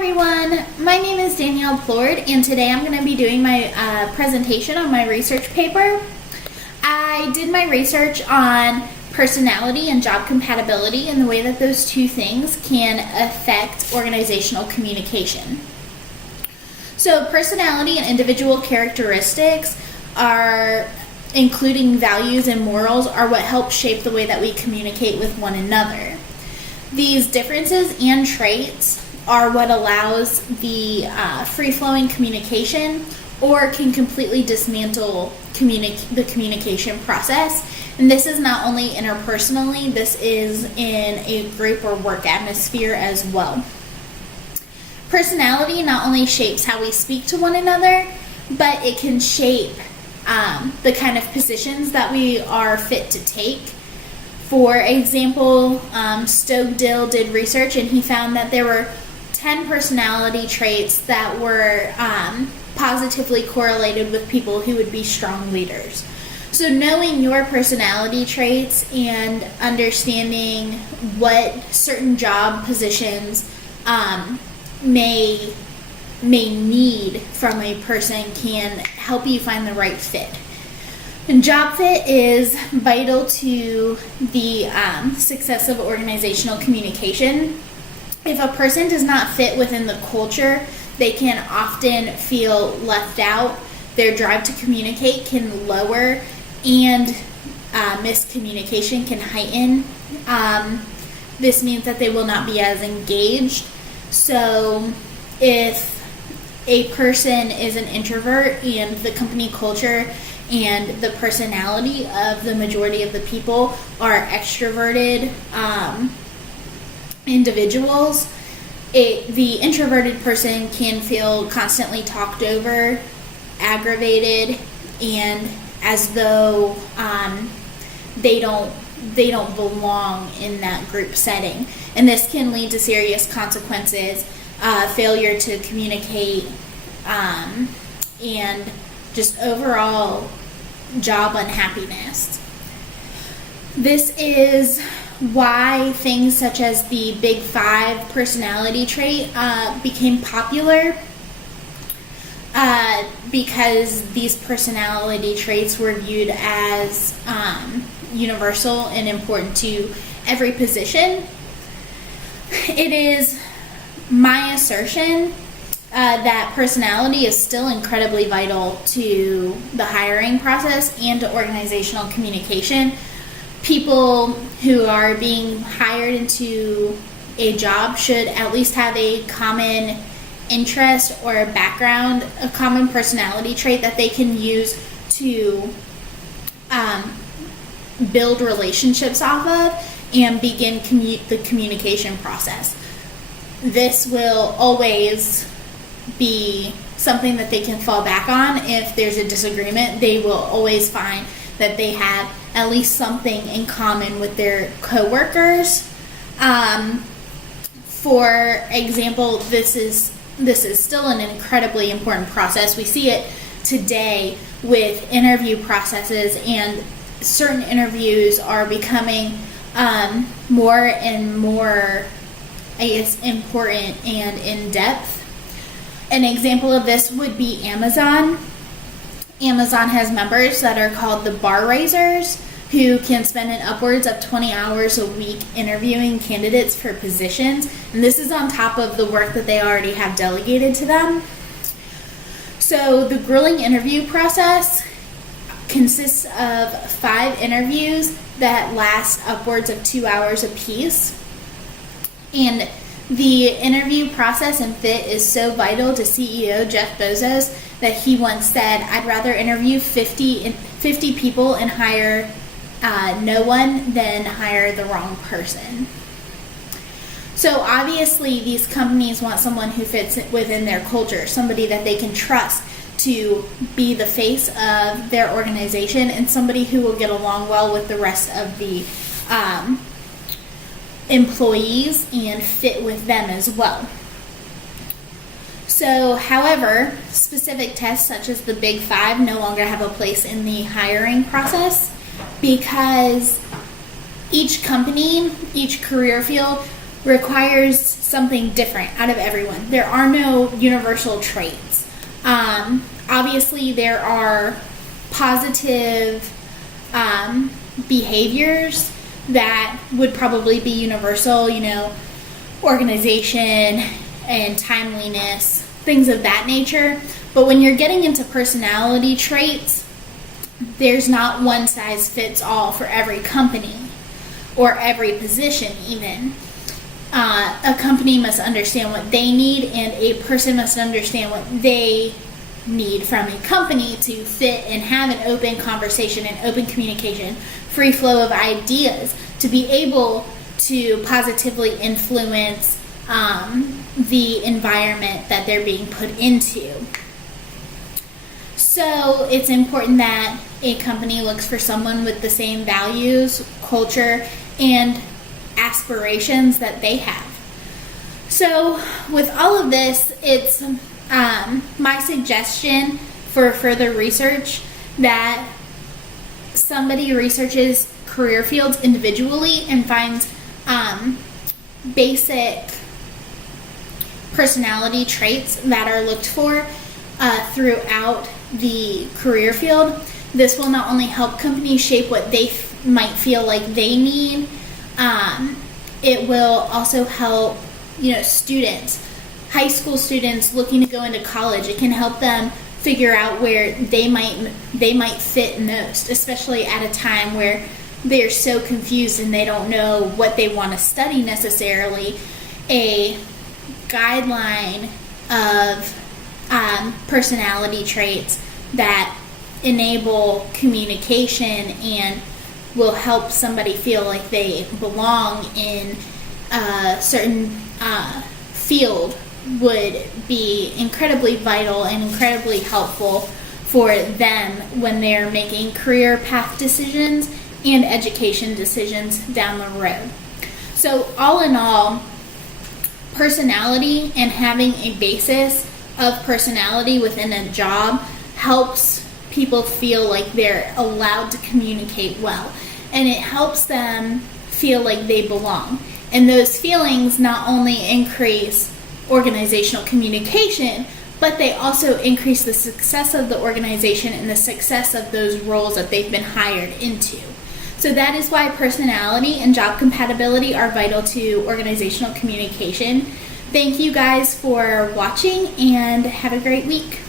everyone, my name is Danielle Plord, and today I'm going to be doing my presentation on my research paper. I did my research on personality and job compatibility and the way that those two things can affect organizational communication. So personality and individual characteristics are, including values and morals, are what help shape the way that we communicate with one another. These differences and traits are what allows the free-flowing communication or can completely dismantle the communication process. And this is not only interpersonally, this is in a group or work atmosphere as well. Personality not only shapes how we speak to one another, but it can shape the kind of positions that we are fit to take. For example, Stoke-Dill did research and he found that there were 10 personality traits that were positively correlated with people who would be strong leaders. So knowing your personality traits and understanding what certain job positions may need from a person can help you find the right fit. And job fit is vital to the success of organizational communication. If a person does not fit within the culture, they can often feel left out. Their drive to communicate can lower, and miscommunication can heighten. This means that they will not be as engaged. So if a person is an introvert and the company culture and the personality of the majority of the people are extroverted individuals, the introverted person can feel constantly talked over, aggravated, and as though they don't belong in that group setting. And this can lead to serious consequences, failure to communicate, and just overall job unhappiness. This is why things such as the Big Five personality trait became popular, because these personality traits were viewed as universal and important to every position. It is my assertion that personality is still incredibly vital to the hiring process and to organizational communication. People who are being hired into a job should at least have a common interest or a background, a common personality trait that they can use to build relationships off of and begin the communication process. This will always be something that they can fall back on. If there's a disagreement, they will always find that they have at least something in common with their coworkers. For example, this is still an incredibly important process. We see it today with interview processes, and certain interviews are becoming more and more, I guess, important and in-depth. An example of this would be Amazon. Amazon has members that are called the bar raisers, who can spend an upwards of 20 hours a week interviewing candidates for positions. And this is on top of the work that they already have delegated to them. So the grilling interview process consists of 5 interviews that last upwards of 2 hours apiece. And the interview process and fit is so vital to CEO Jeff Bezos that he once said, "I'd rather interview 50 people and hire no one than hire the wrong person." So obviously these companies want someone who fits within their culture, somebody that they can trust to be the face of their organization, and somebody who will get along well with the rest of the employees and fit with them as well. So, however, specific tests such as the Big Five no longer have a place in the hiring process, because each company, each career field requires something different out of everyone. There are no universal traits. Obviously, there are positive behaviors that would probably be universal, organization and timeliness, things of that nature. But when you're getting into personality traits, there's not one size fits all for every company or every position even. A company must understand what they need, and a person must understand what they need from a company to fit and have an open conversation and open communication, free flow of ideas, to be able to positively influence the environment that they're being put into. So it's important that a company looks for someone with the same values, culture, and aspirations that they have. So with all of this, it's my suggestion for further research that somebody researches career fields individually and finds basic personality traits that are looked for throughout the career field. This will not only help companies shape what they might feel like they need, it will also help students, high school students looking to go into college. It can help them figure out where they might fit most, especially at a time where they're so confused and they don't know what they want to study necessarily. A guideline of personality traits that enable communication and will help somebody feel like they belong in a certain field would be incredibly vital and incredibly helpful for them when they're making career path decisions and education decisions down the road. So all in all, personality and having a basis of personality within a job helps people feel like they're allowed to communicate well, and it helps them feel like they belong. And those feelings not only increase organizational communication, but they also increase the success of the organization and the success of those roles that they've been hired into. So that is why personality and job compatibility are vital to organizational communication. Thank you guys for watching, and have a great week.